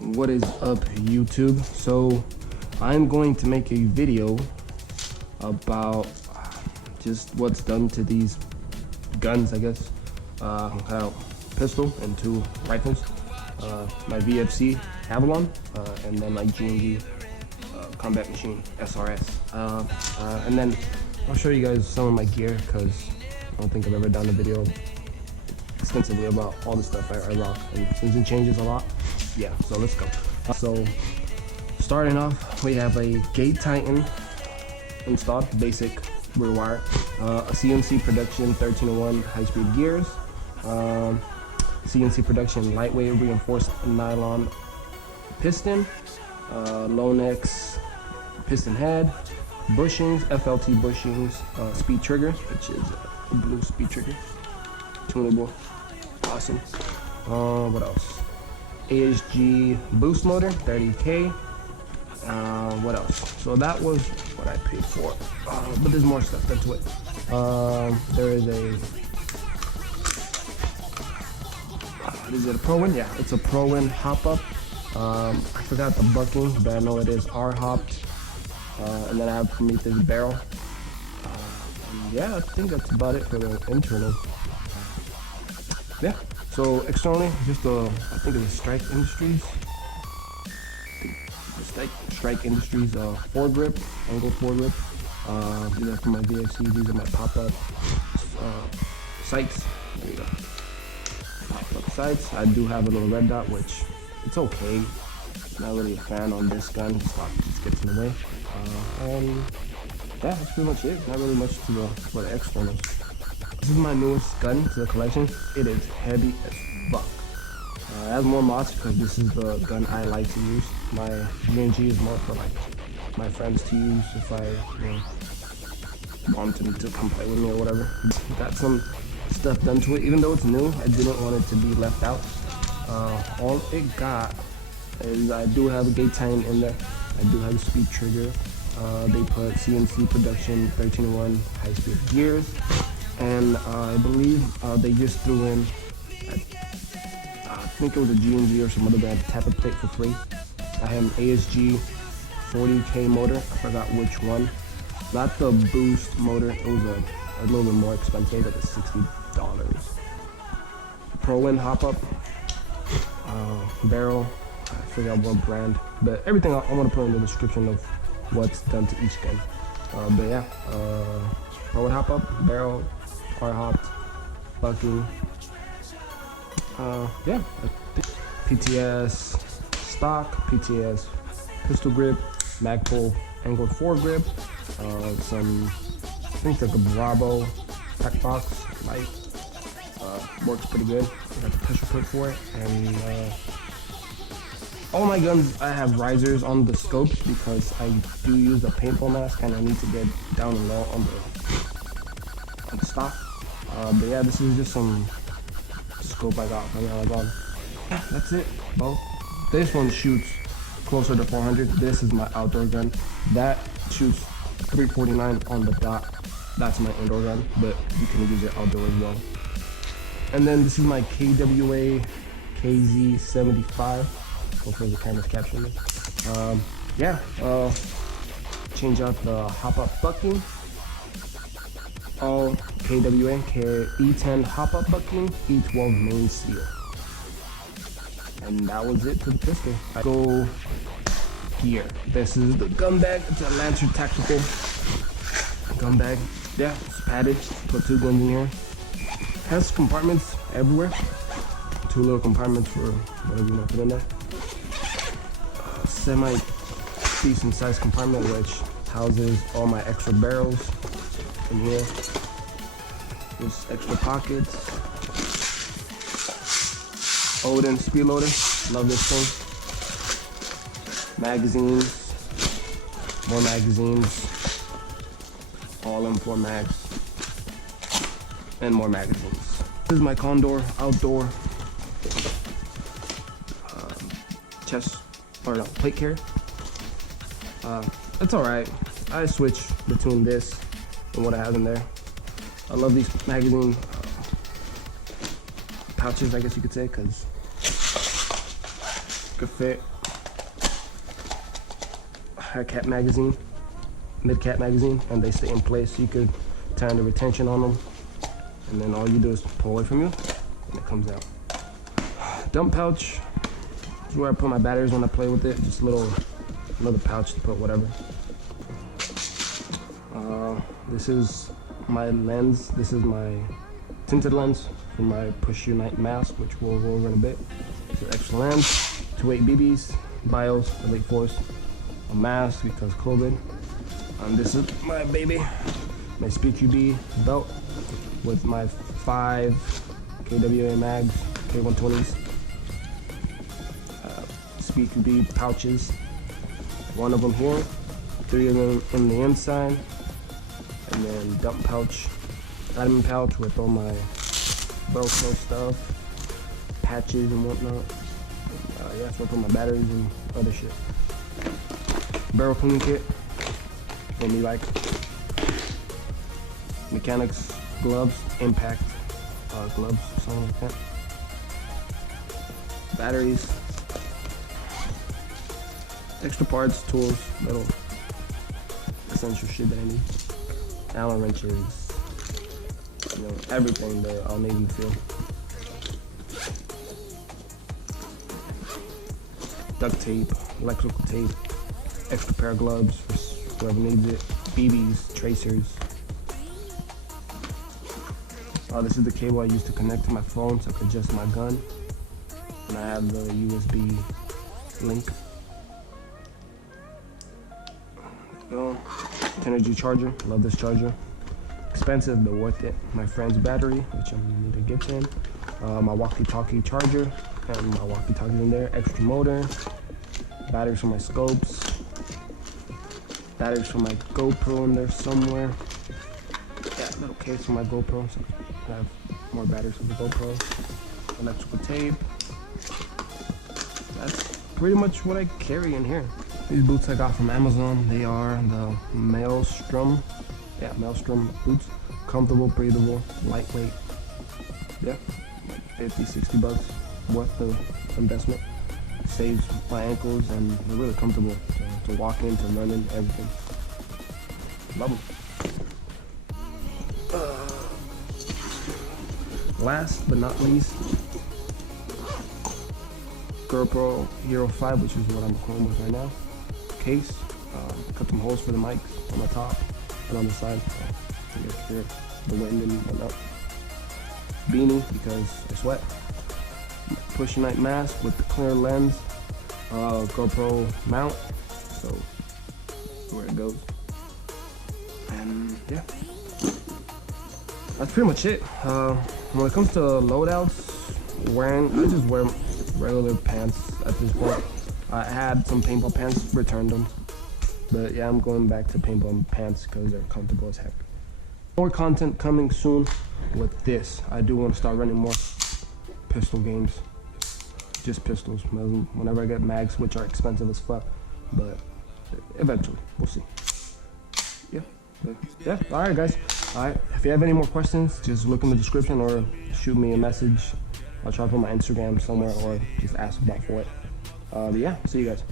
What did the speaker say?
What is up, YouTube? So I'm going to make a video about just what's done to these guns, I guess. Pistol and 2 rifles, my VFC Avalon, and then my G&G combat machine SRS, and then I'll show you guys some of my gear because I don't think I've ever done a video extensively about all the stuff I rock, and since it changes a lot, yeah, so let's go. So starting off, we have a Gate Titan installed, basic rear wire, a CNC production 1301 high-speed gears, CNC production lightweight reinforced nylon piston, Lonex piston head, bushings, F.L.T Bushings, speed trigger, which is a blue speed trigger, tunable, awesome. What else? ASG Boost Motor, 30K. What else? So that was what I paid for, but there's more stuff into it. There is is it a ProWin? Yeah, it's a ProWin Hop Up. I forgot the bucking, but I know it is R-hopped. And then I have Prometheus Barrel. Yeah, I think that's about it for the internal. Yeah, so externally, just I think it's Strike Industries. Strike Industries foregrip, angle foregrip. These are for my VFC. These are my pop-up sights. There you go. Pop-up sights. I do have a little red dot, which it's okay. Not really a fan on this gun. Just gets in the way. Yeah, that's pretty much it. Not really much for the externals. This is my newest gun to the collection. It is heavy as fuck. It has more mods because this is the gun I like to use. My G&G is more for like my friends to use if I want them to come play with me or whatever. Got some stuff done to it. Even though it's new, I didn't want it to be left out. All it got is I do have a Gate Titan in there. I do have a speed trigger. They put CNC production 1301 high-speed gears, and I believe they just threw in, I think it was a G&G or some other brand, Tappet plate for free. I have an ASG 40K motor. I forgot which one. Not the Boost motor. It was a little bit more expensive, like $60. ProWin Hop Up barrel. I forgot what brand, but everything I want to put in the description of what's done to each gun. But yeah, ProWin Hop Up barrel, R-hopped, bucking. Yeah, PTS stock, PTS pistol grip, Magpul angled foregrip, some, I think like a Bravo pack box light, works pretty good. I got the pressure plate for it, and all my guns I have risers on the scopes because I do use a paintball mask and I need to get down and low on the stock. But yeah, this is just some scope I got from Amazon. Yeah, that's it. Well, this one shoots closer to 400. This is my outdoor gun. That shoots 349 on the dot. That's my indoor gun, but you can use it outdoor as well. And then this is my KWA KZ75. Hopefully the camera's capturing it. Yeah, change out the hop-up bucking. All KWA E10 hop-up bucking, E12 main seal. And that was it for the pistol. I go gear. This is the gun bag. It's a Lancer Tactical gun bag. Yeah, it's padded. Put 2 guns in here. Has compartments everywhere. 2 little compartments for whatever you want to put in there. Semi decent sized compartment which houses all my extra barrels in here. There's extra pockets. Odin speed loader, love this thing. Magazines, more magazines, all M4 mags, and more magazines. This is my Condor outdoor chest, or no, plate carrier. It's alright. I switch between this and what I have in there. I love these magazine pouches, I guess you could say, because Good fit. High cap magazine, mid cap magazine, and they stay in place. You could turn the retention on them, and then all you do is pull away from you, and it comes out. Dump pouch. This is where I put my batteries when I play with it. Just another pouch to put whatever. This is my lens. This is my tinted lens for my Push Unite mask, which we'll go over in a bit. It's an extra lens, 2.8 BBs, BIOS, Elite Force, a mask because COVID. This is my baby, my SpeedQB belt with my 5 KWA mags, K120s, SpeedQB pouches, 1 of them here, 3 of them in the inside, and then dump pouch, admin pouch with all my Velcro stuff, patches and whatnot. Yeah, so I put my batteries and other shit. Barrel cleaning kit, what me like. Mechanics gloves, impact gloves, something like that. Batteries, extra parts, tools, little essential shit that I need. Allen wrenches, everything that I'll need in the field. Duct tape, electrical tape, extra pair of gloves for whoever needs it, BBs, tracers. This is the cable I use to connect to my phone so I can adjust my gun. And I have the USB link. There you go. Energy charger, love this charger. Expensive but worth it. My friend's battery, which I'm gonna need to get him. My walkie-talkie charger, and my walkie-talkie in there. Extra motor, batteries for my scopes, batteries for my GoPro in there somewhere. Yeah, little case for my GoPro, so I have more batteries for the GoPro. Electrical tape. That's pretty much what I carry in here. These boots I got from Amazon. They are the Maelstrom. Yeah, Maelstrom boots. Comfortable, breathable, lightweight. Yeah, like 50, 60 bucks worth the investment. Saves my ankles and they're really comfortable to walk in, to run in, everything. Love them. Last but not least, GoPro Hero 5, which is what I'm recording with right now. Case, cut some holes for the mics on the top and on the side so you can hear the wind and whatnot. Beanie because I sweat. Push Unite mask with the clear lens. GoPro mount, so where it goes. And yeah, that's pretty much it. When it comes to loadouts, I just wear regular pants at this point. I had some paintball pants, returned them. But yeah, I'm going back to paintball pants because they're comfortable as heck. More content coming soon with this. I do want to start running more pistol games. Just pistols. Whenever I get mags, which are expensive as fuck. But eventually, we'll see. Yeah, alright guys. Alright, if you have any more questions, just look in the description or shoot me a message. I'll try to put my Instagram somewhere or just ask about for it. Yeah, see you guys.